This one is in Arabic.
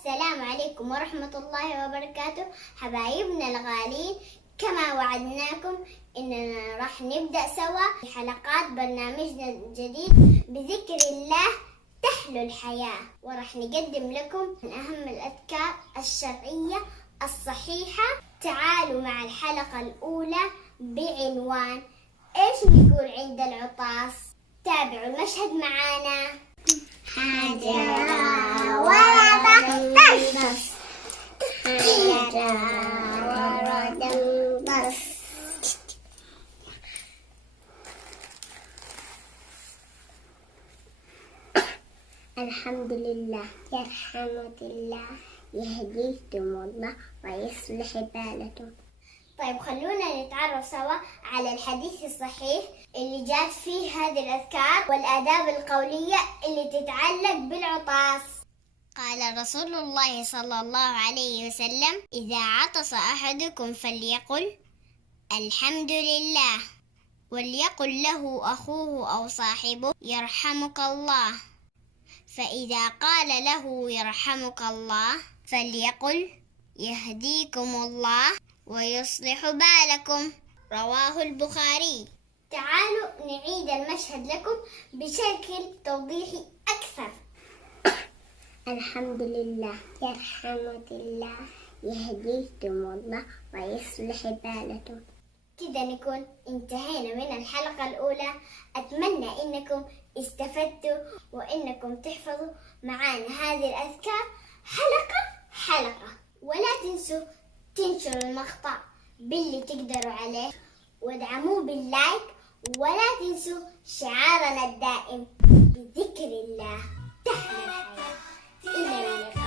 السلام عليكم ورحمة الله وبركاته حبايبنا الغالين. كما وعدناكم إننا راح نبدأ سوا حلقات برنامجنا الجديد بذكر الله تحلو الحياة، وراح نقدم لكم من أهم الأذكار الشرعية الصحيحة. تعالوا مع الحلقة الأولى بعنوان إيش نقول عند العطاس. تابعوا المشهد معانا. حجر ورد البص، حجر ورد البص. الحمد لله، يرحمة الله، يهديكم الله ويصلح بالكم. طيب خلونا نتعرف سوا على الحديث الصحيح اللي جات فيه هذه الأذكار والآداب القولية اللي تتعلق بالعطاس. قال رسول الله صلى الله عليه وسلم: إذا عطس أحدكم فليقل الحمد لله، وليقل له أخوه أو صاحبه يرحمك الله، فإذا قال له يرحمك الله فليقل يهديكم الله ويصلح بالكم. رواه البخاري. تعالوا نعيد المشهد لكم بشكل توضيحي أكثر. الحمد لله، يرحمة الله، يهديكم الله ويصلح بالكم. كده نكون انتهينا من الحلقة الأولى. أتمنى إنكم استفدتوا وإنكم تحفظوا معانا هذه الأذكار حلقة. ولا تنسوا تنشروا المقطع باللي تقدروا عليه، وادعموه باللايك، ولا تنسوا شعارنا الدائم بذكر الله تحلو الحياة. إلى اللقاء.